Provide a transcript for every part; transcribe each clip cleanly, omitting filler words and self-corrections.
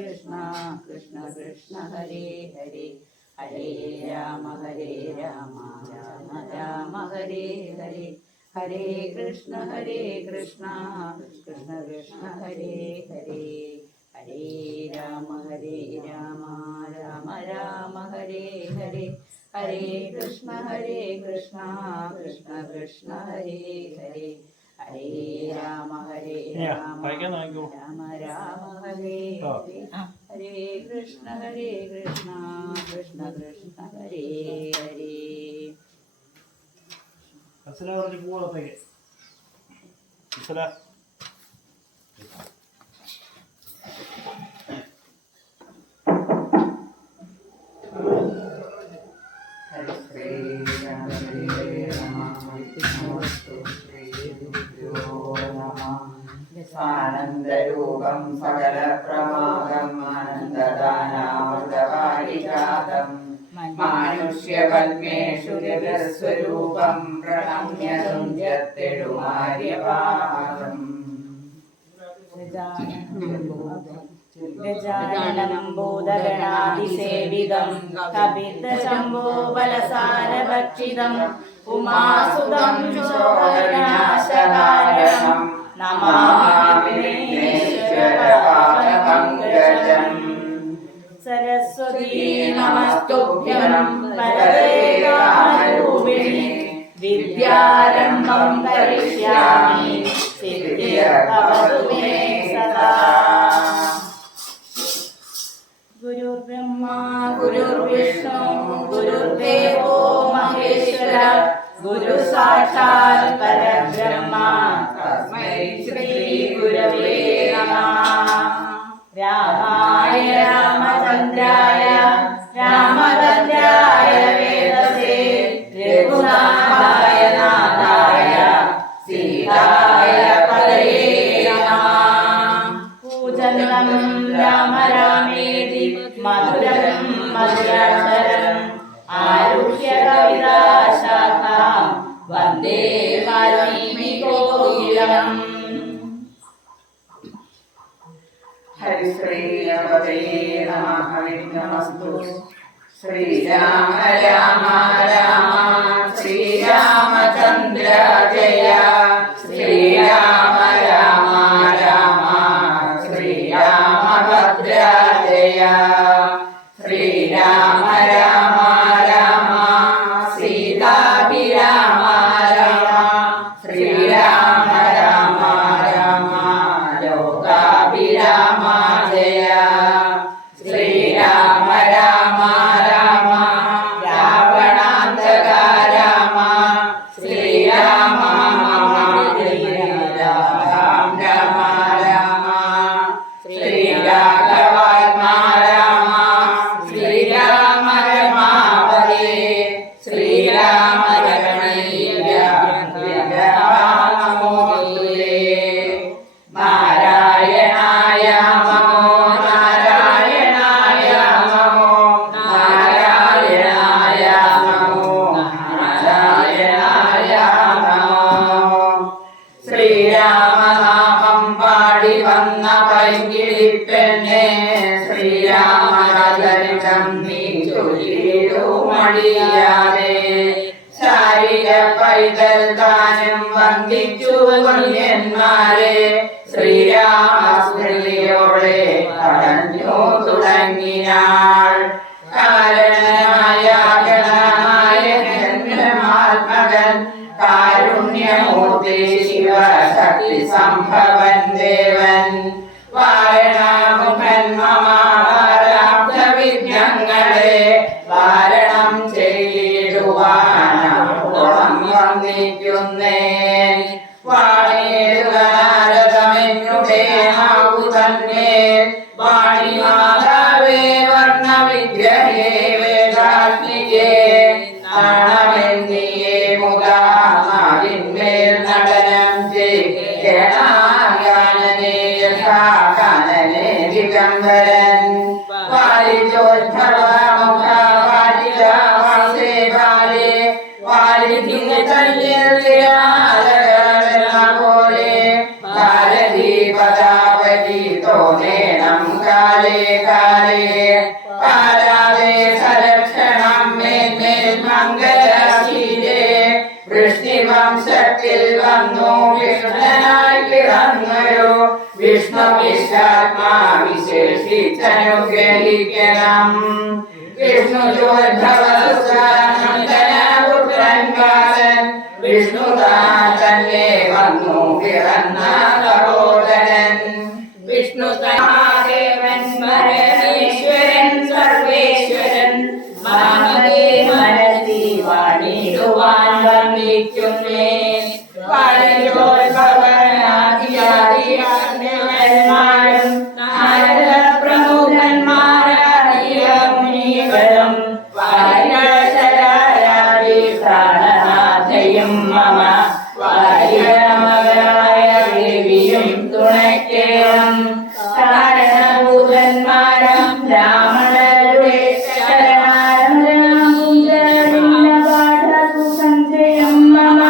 കൃഷ്ണ കൃഷ്ണ കൃഷ്ണ ഹരേ ഹരേ ഹരേ രാമ രാമ രാമ ഹരേ ഹരേ ഹരേ കൃഷ്ണ കൃഷ്ണ കൃഷ്ണ ഹരേ ഹരേ ഹരേ രാമ രാമ രാമ ഹരേ ഹരേ ഹരേ കൃഷ്ണ കൃഷ്ണ കൃഷ്ണ ഹരേ ഹരേ ഹരേ രാമ രാമ രാമ ഹരേ ഹരേ ഹരേ കൃഷ്ണ കൃഷ്ണ ഹരേ ഹരേ. ആനന്ദരൂപം സകല പ്രമാദം ആനന്ദദാനാമൃതവാരിജാതം മാനുഷ്യപത്മേഷു ജഗസ്വരൂപം പ്രണമ്യ തുഞ്ചത്തെഴുമാര്യപാദം. ഗജാനനം ഭൂതഗണാതിസേവിതം കപിതശംഭോബലസാരഭക്ഷിതം ഉമാസുതം ശോകനാശകാരണം നമാമി വിഘ്നേശ്വരപാദപങ്കജം. സരസ്വതീ നമസ്തുഭ്യം വരദേ കാമരൂപിണി വിദ്യാരംഭം കരിഷ്യാമി സിദ്ധിർഭവതു മേ സദാ. ഗുരുർബ്രഹ്മാ ഗുരുർവിഷ്ണു ഗുരുർദേവോ മഹേശ്വര ഗുരു സാക്ഷാൽ പരബ്രഹ്മ തസ്മൈ ശ്രീ ഗുരവേ നമഃ. രാമായ രാമചന്ദ്രായ രാമഭദ്രായ വേദസേ രഘുനാഥായ നാഥായ സീതായ പതയേ നമഃ. പൂജനം രാമ രാമേതി മധുരം മധുരാക്ഷരം ആരുഹ്യ കവിതാശാഖാം വന്ദേ വാൽമീകികോകിലം. ഹരിശ്രീപതേ നമഃ. വിഘ്നമസ്തു. ശ്രീരാമ രാമ രാമ ശ്രീരാമചന്ദ്ര ജയ ശ്രീരാമ രാമ രാമ ശ്രീരാമഭദ്ര ജയ ശ്രീരാമ രാമ രാമ സീതാഭിരാമ രാമ ശ്രീരാമ രാമ രാമ ലോകാഭിരാമ ജയ ശ്രീരാമ രാമ രാമ രാവണാന്തക രാമ ശ്രീരാമ ജയ രാം രാമ രാമ ശ്രീരാഘവാത്മാ രാമ ശ്രീരാമ രമാപതേ ശ്രീരാമ രമണീയ നമോസ്തുതേ. നാരായണായ നമോ നാരായണായ നമോ നാരായണായ നമോ നാരായണായ നമോ. ശ്രീരാമനാമം പാടി വന്ന പൈങ്കിളിപ്പെണ്ണെ ശ്രീരാമചരിതം നീ ചൊല്ലിടൂ മടിയാതെ. ശാരിക പൈതൽ താനും വന്ദിച്ചു കുഞ്ഞന്മാരെ ശ്രീരാമസ്മൃതിയോടെ കടഞ്ഞു തുടങ്ങിനാൾ. കാരണനായ ഗണനായകൻ കാരുണ്യമൂർത്തി ശിവശക്തി സംഭവൻ ദേവൻ വാരണമുഖൻ മമാരാബ്ധ വിഘ്നങ്ങളെ വാരണം ചെയ്തിടുവാനോളം വന്നിക്കുന്നേൻ. വാണിരുകാരതമെന്നുടെ നാവു തന്നെ വാണിമാതാവേ വർണ്ണ വിഗ്രഹേ വേദാത്മികേ നാണമെന്നിയേ മുതാ നാടിന്മേൽ നടനം ചെയ്യണേ യഥാകാനനെ ദിഗംബരൻ വാലിജോദ്ഭവ മുഖ വാലിജാസേ വാലേ വാലിജിനെ തല്ലിൽ പോലെ ഭാരതീ പദാവലി തോന്നേണം കാല കാലേ കാലേ പാലാവേ സലക്ഷണം മേന്മേൽ മംഗളശീലേ വൃഷ്ണിവംശത്തിൽ വന്നു വിഷ്ണനായി പിറന്നൊരു വിഷ്ണു വിശ്വാത്മാ വിശേഷിച്ചനുഗ്രഹിക്കണം. വിഷ്ണുജോദ്ഭവസുരൻ വിഷ്ണുതാൻ തന്നെ വന്നു പിറന്ന കരോദരൻ. വിഷ്ണു മഹാദേവൻ മരണീശ്വരൻ സർവേശ്വരൻ മാനവേ മനസ്സി വാണിടുവാൻ വന്നിക്കുന്നേ. വാണിജോത്ഭവനാദിയാദിയാജ്ഞന്മാരും നാരദ പ്രമുഖന്മാരായ മുനികളും വാരികശരാരാദി പ്രാണനാഥയും മമ വാരികമകളായ ദേവിയും തുണയ്ക്കേണം. കാരണഭൂതന്മാരും ബ്രാഹ്മണരുടെ ശരണാരംഗം മമ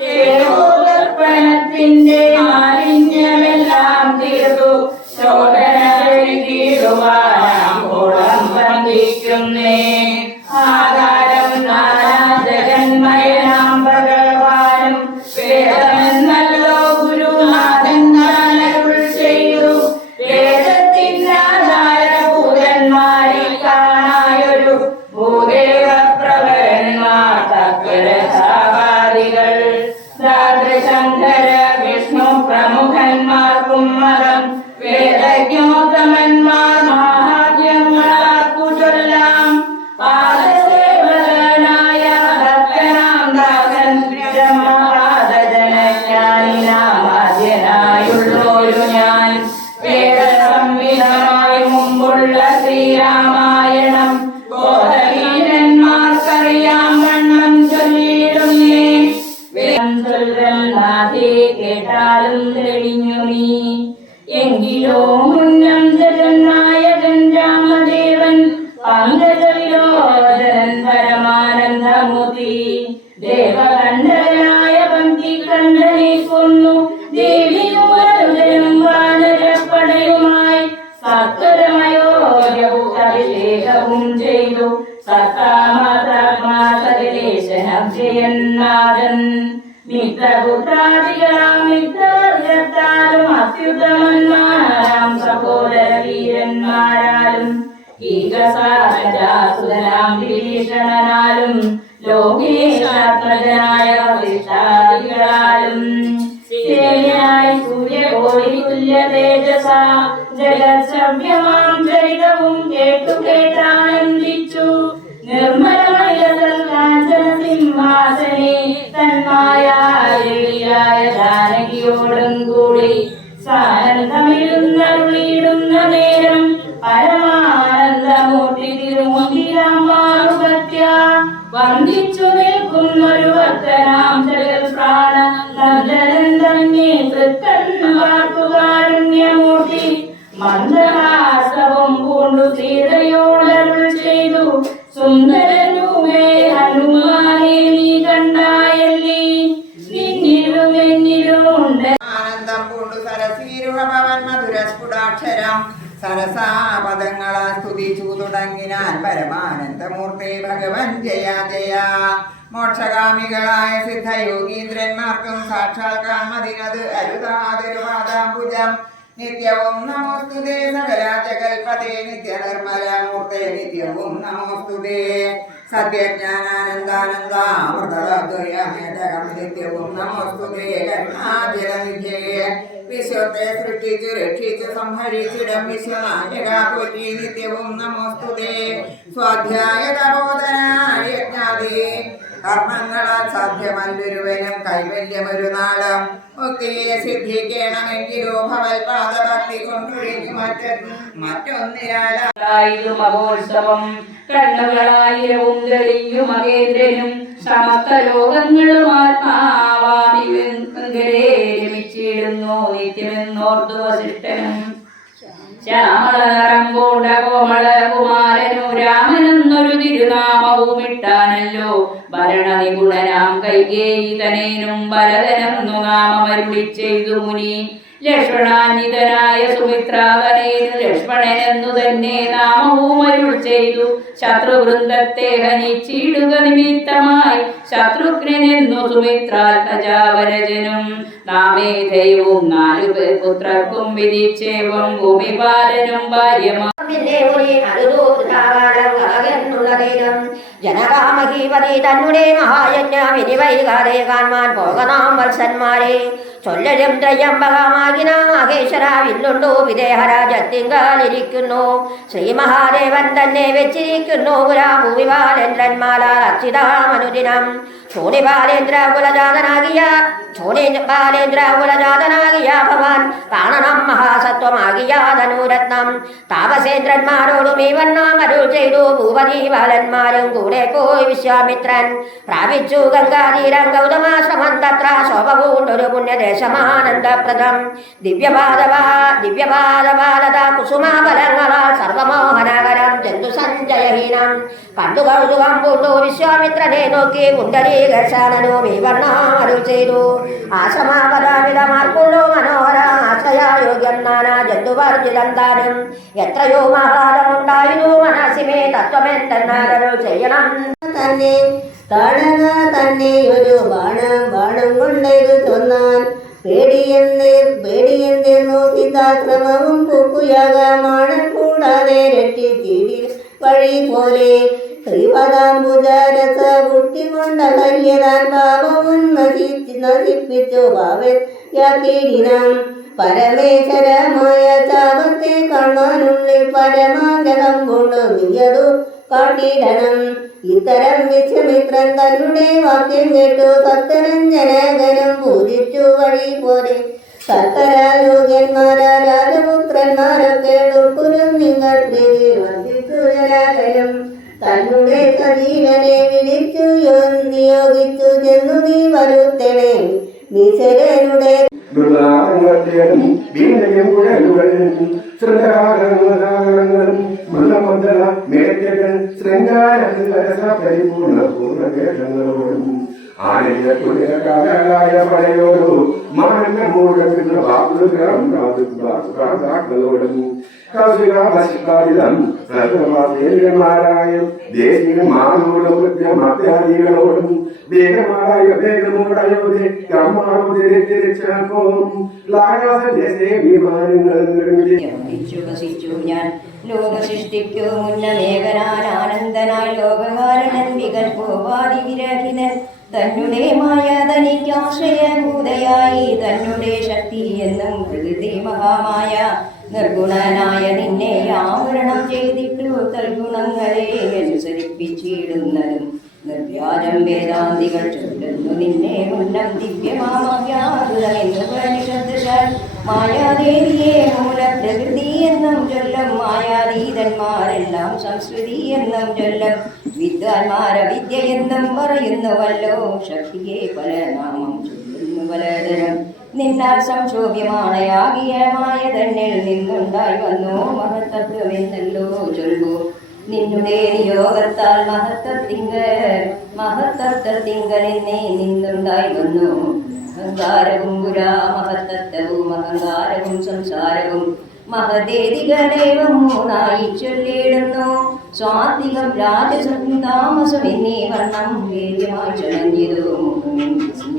ചേരോദർപ്പണത്തിന്റെ മാലിന്യമെല്ലാം തീർത്തു ശോധനീടുവാനാം വന്ദിക്കുന്നേ. ആകാരം നാനാജഗന്മയനാം ഭഗവാനും വേദമെന്നല്ലോ ഗുരുനാഥൻ അരുൾ ചെയ്തു. വേദത്തിനാധാരഭൂതന്മാരിൽ കാണായൊരു ഭൂദേവ പ്രവരന്മാർ തക്കരസാവാദികൾ ശങ്കര വിഷ്ണു പ്രമുഖന്മാർക്കും മതം വേദജ്ഞോത്തമന്മാർ മഹാത്മ്യങ്ങളാർക്കു ചൊല്ലാം. പാദസേവകനായ ഭക്തനാം ദാസൻ ബ്രഹ്മപാദജനജ്ഞാനിനാമാദ്യനായുള്ളൊരു ഞാൻ വേദസംവിധമായി മുമ്പുള്ള ശ്രീരാമായണം ബോധഹീനന്മാർക്കറിയാം വണ്ണം ചൊല്ലിടുന്നേ. കേട്ടാലും തെളിഞ്ഞു നീ എങ്കിലോ മുന്നം ജഗന്നായകൻ രാമദേവൻ പങ്കജവിലോചനൻ പരമാനന്ദമൂർത്തി ദേവകണ്ഠനായ പങ്കിക്കണ്ഠനെ കൊന്നു. ദേവിയും വാനരപ്പടയുമായി സത്വരമയോജവും ചെയ്തു. സകലേശനജയന്നാഥൻ മിത്രപുത്രാദികളാം മിത്രവർഗത്താലും അത്യുത്തമന്മാരാം സഹോദര വീരന്മാരാലും ഈകസാരജാസുതനാം വിഭീഷണനാലും ലോകേശാത്മജനായ വസിഷ്ഠാദികളാലും സേനയായി സൂര്യകോടി തുല്യ തേജസ ജഗത്സഭ്യമാം ചരിതവും കേട്ടു കേട്ടാനന്ദിച്ചു. നിർമ്മലമായ കാഞ്ചന സിംഹാസനെ തന്മായായ ജാനകിയോടും കൂടി സാനന്ദമിരുന്നരുളിയിടുന്ന നേരം പരമാനന്ദമൂർത്തി തിരുമുന്തിരാമാറുപത്യ വന്ദിച്ചു നിൽക്കുന്നൊരു ഭക്തനാം ജഗൽ പ്രാണ നന്ദനൻ തന്നെ തൃക്കണ്ണുകാർക്കുകാരുണ്യമൂർത്തി മന്ദഹാസവും പൂണ്ടു സീതയോടരുൾ ചെയ്തു. സുന്ദരനൂമേ ഹനുമാനെ നീ കണ്ടായല്ലി നിന്നിലും എന്നിലുമുണ്ട്. ആനന്ദം പൂണ്ടു സരസീരുഹഭവൻ മധുരസ്ഫുടാക്ഷരം സരസാപദങ്ങളാ സ്തുതിച്ചു തുടങ്ങിനാൻ പരമാനന്ദമൂർത്തി ഭഗവൻ ജയ ജയ. മോക്ഷകാമികളായ സിദ്ധയോഗീന്ദ്രന്മാർക്കും സാക്ഷാൽ കാൺമതിനത് അരുതാതിരുപാദാംബുജം നിത്യവും നമോസ്തുതേ. സകലാജകൽപതേ നിത്യനിർമ്മലമൂർത്തേ നിത്യവും നമോസ്തുതേ. സത്യജ്ഞാനാനന്ദാനന്ദാമൃതദ്വയമേതകം നിത്യവും നമോസ്തുതേ. കരുണാജലനിധേ വിശ്വത്തെ സൃഷ്ടിച്ചു രക്ഷിച്ചു സംഹരിച്ചിടം വിശ്വനായകാപുറ്റി നിത്യവും നമോസ്തുതേ. സ്വാധ്യായ തപോധനായ യജ്ഞാദി കർമ്മങ്ങളാൽ സാധ്യമല്ലൊരുവനും കൈവല്യമൊരു നാളം ഒക്കെയെ സിദ്ധിക്കണമെങ്കിലോ ഭവൽപാദഭക്തി കൊണ്ടൊഴിഞ്ഞു മറ്റൊന്നിരാലും മഹോത്സവം കണ്ണുകളായിരവും തെളിയും മകേന്ദ്രനും സമസ്ത ലോകങ്ങളും ആത്മാവാമി രമിച്ചിടുന്നു നിത്യമെന്നോർത്തു വസിഷ്ഠനും. ശ്യാമളനിറം പൂണ്ട കോമള കുമാരനു രാമനെന്നൊരു തിരുനാമവും ഇട്ടാനല്ലോ ഭരണനിപുണനാം കൈകേയി തനേനും ഭരതനെന്നു നാമമരുളി ചെയ്തു മുനി. ലക്ഷ്മണാന്വിതനായ സുമിത്രാവനേനു ലക്ഷ്മണനെന്നു തന്നെ നാമവും അരുൾ ചെയ്തു. ശത്രുവൃന്ദത്തെ ഹനിച്ചിടുക നിമിത്തമായി ശത്രുഘ്നെന്നു സുമിത്രാത്മജാവരജനും നാമേധയവും 4 പേർ പുത്രർക്കും വിധിച്ചേവം ഭൂമിപാലനും ഭാര്യമാ ജനകാമഹീപതി തന്നെ മഹായജ്ഞാവിനി വൈകാതെ കാണുവാൻ പോകനാം വത്സന്മാരെ ചൊല്ലലും ത്രയംബകമാകിനാം മഹേശ്വര വില്ലുണ്ടോ വിദേഹരാജത്തിങ്കാലിരിക്കുന്നു. ശ്രീ മഹാദേവൻ തന്നെ വെച്ചിരിക്കുന്നു പുരാഭൂവിപാലേന്ദ്രന്മാരാൽ അർച്ചിതാമനുദിനം. ചോണിപാലേന്ദ്ര കുലജാതനാകിയ ഭവാൻ കാണണം മഹാസത്വമാകിയ ധനുരത്നം. താപസേന്ദ്രന്മാരോടും ഈ വണ്ണം അരുൾ ചെയ്തു ഭൂപതി ബാലന്മാരും കൂടെ പോയി വിശ്വാമിത്രൻ പ്രാപിച്ചു ഗംഗാതീരം ഗൗതമാശ്രമം തത്ര ശോഭപൂണ്ടൊരു പുണ്യദേശമാനന്ദപ്രദം. ദിവ്യപാദപാലത കുസുമാഫലങ്ങളാൽ സർവമോഹനകരം ജന്തു സഞ്ജയഹീനം. കണ്ടു കൗതുകം പൂണ്ടു വിശ്വാമിത്രനെ നോക്കി പുണ്ടരീകർഷാനനും ഈ വണ്ണം അരുൾ ചെയ്തു. ആശ്രമാപരാമിതമാർക്കുള്ളൂ മനോഹര ആശ്രയായോഗ്യം നാനാ ജന്തുവർജിതം താനും. എത്രയോ മഹാലമുണ്ടായിരുന്നു മനസ്സിമേ തത്വമെന്തെന്നാരരുൾ ചെയ്യണം തന്നെ കാണുക തന്നെ ഒരു ബാണം കൊണ്ടേതു ചൊന്നാൽ പേടിയെന്നു സിദ്ധാശ്രമവും പൂക്കുയാകമാണം കൂടാതെ രക്ഷിച്ചിടി വഴി പോലെ ശ്രീപദാംബുജരസ ബുദ്ധി കൊണ്ട കല്യതാൻ പാപവും നശിപ്പിച്ചു ഭാവയാക്കിയിടിനാം. പരമേശ്വരമായ ചാപത്തെ കാണാനുള്ളിൽ പരമാഗ്രഹം കൊണ്ട് നീയതു കാട്ടിടണം. ഇത്തരം വിശ്വമിത്രൻ തന്നെ വാക്യം കേട്ടു സത്തരഞ്ജനകനും പൂജിച്ചു വഴി പോലെ. സത്തരായോഗ്യന്മാരാ രാജപുത്രന്മാരൊക്കെ ദുഃഖുലും നിങ്ങൾ പ്രീതി വർദ്ധിച്ചു ജനാകനും. തന്നെ സജീവനെ വിളിച്ചു നിയോഗിച്ചു ചെന്നു നീ വരുത്തണേ നിശരനുടെ വീണയും കുഴലുകളും ശൃംഗാരങ്ങളും മൃഗമന്ദല മേറ്റകൾ ശൃംഗാരപരിപൂർണ പൂർണ്ണവേഷങ്ങളോടും ആനന്ദായ പടയോടു മാനങ്ങളോടും കൗശികാദിതം സർവമാരായും ദേശികമാനോടും മത്യാദികളോടും വേഗമായ വേഗമോടയോടെ ഞാൻ ലോകസൃഷ്ടിക്കു മുന്നമേകനാനന്ദനായി ലോകകാരണൻ വികൽപ്പോപാധി വിരഹിതൻ തന്നെ മായ തനിക്കാശ്രയഭൂതയായി തന്നെ ശക്തി എന്നും പ്രകൃതി മഹാമായ നിർഗുണനായ നിന്നെ ആവരണം ചെയ്തിട്ടു തൽഗുണങ്ങളെ അനുസരിപ്പിച്ചിടുന്നതും നിർവ്യാജം വേദാന്തികൾ ചൊല്ലുന്നു നിന്നെ ഉന്നം ദിവ്യമാമവ്യാകൃതമെന്ന് പരിശബ്ദശാൽ മായാദേവിയെ മൂലപ്രകൃതി എന്നും ചൊല്ലും മായാതീതന്മാരെല്ലാം സംസ്കൃതി എന്നും ചൊല്ലും വിദ്വാൻമാര വിദ്യ എന്നും പറയുന്നുവല്ലോ ശക്തിയെ പല നാമം ചൊല്ലുന്നു പലതരം നിന്നാൽ സംക്ഷോഭ്യമാണയാകിയ മായ തന്നിൽ നിന്നുണ്ടായി വന്നു മഹത്തത്വമെന്നല്ലോ ചൊല്ലൂ നിന്നുടെ നിയോഗത്താൽ മഹത്തത്വത്തിങ്കൽ എന്നെ നിന്നുണ്ടായി വന്നു അഹങ്കാരവും മഹത്തത്വവും അഹങ്കാരവും സംസാരവും മഹദേതികളേവം മൂന്നായി ചൊല്ലിയിടുന്നു സ്വാത്വികം രാജസം താമസം എന്നീ വർണ്ണം വേദ്യമായി ചൊല്ലിയതു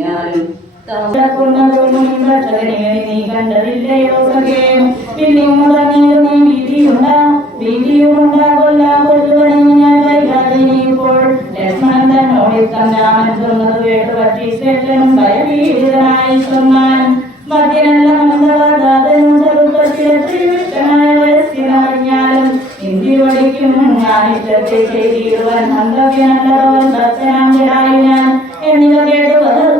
ഞാനും നീ കണ്ടതില്ലയോ സഖേ ഇപ്പോൾ ലക്ഷ്മണൻ തന്നോടിത്തം രാമൻ ചൊന്നത് കേട്ട് പക്ഷിശേഷനും ഭയഭീതനായി ചൊന്നാൻ മധ്യനല്ല മന്ദവാദാതനും ചെറുപ്പത്തിലെത്തിനായ വയസ്സിനറിഞ്ഞാലും ഇന്ത്യ പഠിക്കും ഞാൻ ഇഷ്ടത്തെ ചെയ്തിടുവാൻ മന്ദവ്യനല്ലവൻ ദർശനാഞ്ചരായി ഞാൻ എന്നിവ കേട്ട്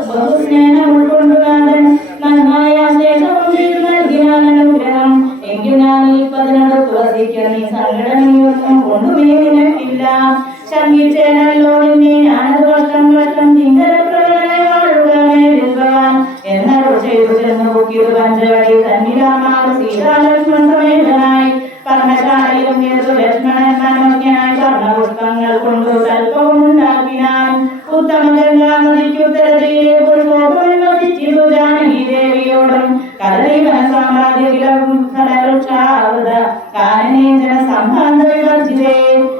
ബഹുസ്നേഹം ഉൾക്കൊണ്ടുകാതൻ നന്മായ ശേഷവും ചെയ്തു നൽകിയാൻ അനുഗ്രഹം എങ്കിൽ ഞാൻ ഈ പതിനടുത്ത് വസിക്കാൻ നീ സങ്കടനിയൊന്നും കൊണ്ടുമേ നിനക്കില്ല ശങ്കിച്ചേനല്ലോ നിന്നെ ഞാനത് വർഷം ചിങ്കരപ്രകടനയാളുകയാൻ എന്നോട് ചെയ്തു ചെന്ന് പൊക്കിയത് പഞ്ചവടി തന്നിരാമാവ് സീതാലക്ഷ്മൺ സമേതനായി പർണശാലയിലും ലക്ഷ്മണൻ മനോജ്ഞനായി സ്വർണ്ണപുഷ്പങ്ങൾ കൊണ്ടു കൽപ്പമുണ്ടാക്കിനാൻ ഉത്തമ ഗംഗാനദിക്കുത്തരതീരെ പുരുഷോപം വസിച്ചിരു ജാനകി ദേവിയോടും കദളി മനസ്സാ സംഭാന്ത വിവർജിതേ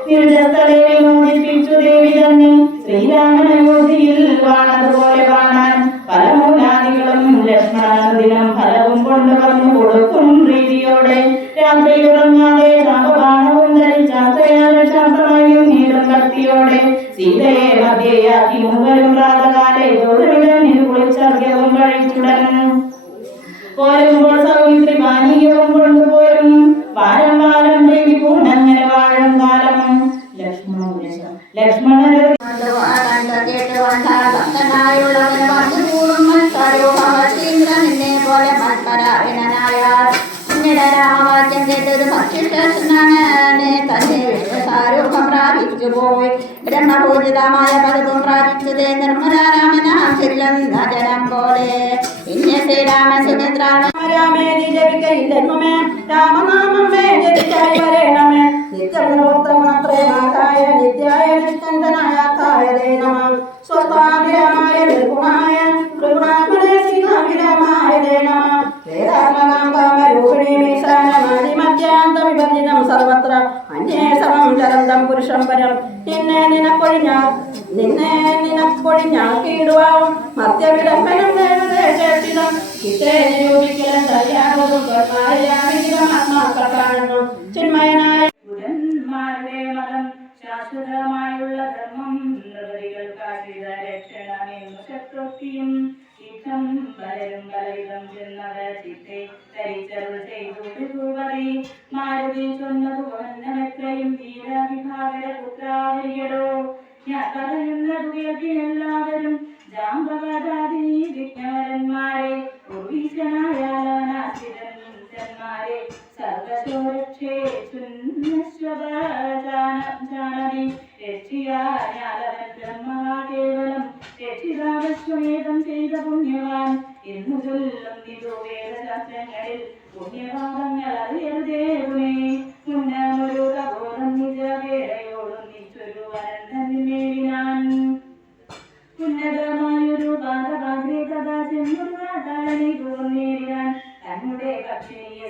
നിർജസ്ഥലെ വിമോചിപ്പിച്ചു ദേവി തന്നെ ശ്രീരാമനയോധിയിൽ വാണതുപോലെ വാണാൻ ഫലമൂലാദികളും ലക്ഷ്മണദിനം ഫലവും കൊണ്ട് വന്നു കൊടുക്കും പ്രീതിയോടെ രാത്രി ഉറങ്ങാതെ ശാപബാണവും ധരിച്ചാസ്ത്രയാലും നീടും ഭക്തിയോടെ സീതയെ മധ്യയാക്കി മൂവരും പ്രാതകാലെ ഗൗതമിതന്നിൽ കുളിച്ചർഗ്യവും കഴിച്ചുടൻ പോരുമ്പോൾ സൗമിത്രി പാനീയവും കൊണ്ടുപോരും വാരം വാരം ദേവി പൂണ്ടങ്ങനെ വാഴും കാലം ലക്ഷ്മണ രാമവാക്യം കേട്ടത് ഭക്ഷ്യശാസ്ത്രൂപം പ്രാപിച്ചു പോയി ബ്രഹ്മപൂജിതമായ പദവും പ്രാപിച്ചത് നിർമ്മലാരാമനാശിരം നജനം പോലെ പിന്നെ ശ്രീരാമ സുമിത്രാമേ ജപിക്കയില്ലെന്നുമേ രാമനാമമേ ജപിച്ചായി വരേണമേ നിത്യപ്രേമായ നിത്യായ നിഷ്കന്ധനായ നമ സ്വസ്ഥാഭിരാമായ നിർഗുണായ ത്രിഗുണാത്മനെ സീതാഭിരാമായ നമ ൂപിണിമധ്യാന്തവിഭജിതം സർവത്ര അന്യേ സമം ചരന്തം പുരുഷം പരം നിന്നെ നിനക്കൊഴിഞ്ഞാൽ കീടുവാവും മധ്യവിടംബനം ദേവദേശം ചിത്രേ നിരൂപിക്കലും തയ്യാറതും ആത്മാക്കളാണെന്നു ചിന്മയനായ ഗുരുന്മാരുടെ മതം ശാശ്വതമായുള്ള ധർമ്മം നിർവൃതികൾക്കാശ്രിത രക്ഷണമെന്നു ശത്രുക്തിയും ഇത്തം പലരും പലവിധം ചെന്നവ ചിത്തെ ധരിച്ചരുൾ ചെയ്തു ഭൂപതി മാരുതി ചൊന്നതു വന്നമെത്രയും ധീരവിഭാഗര പുത്രാവരിയടോ ഞാൻ പറയുന്നതു കേൾക്കിനെല്ലാവരും ജാമ്പവാദാദി വിജ്ഞാനന്മാരെ പൂർവീശനായാലാനാശിരന്മാരെ സർവശോരക്ഷേ ചുന്നശ്വപജാനതി രക്ഷിയാലവൻ ബ്രഹ്മവാ കേവലം രക്ഷിതാവശ്വമേതം ചെയ്ത പുണ്യവാൻ എന്നു ചൊല്ലും നിതു വേദശാസ്ത്രങ്ങളിൽ പുണ്യവാദങ്ങൾ അറിയരുതേവേ മുന്നമൊരു തപോധം നിജ വേദയോടും നിച്ചൊരു അനന്തനിമേവിനാൻ ഉന്നതമായൊരു പാദഭാഗ്രേ കഥാ ചെന്നൊരു നാട്ടാളനെ തോന്നേരിനാൻ തന്നുടെ പക്ഷിയെ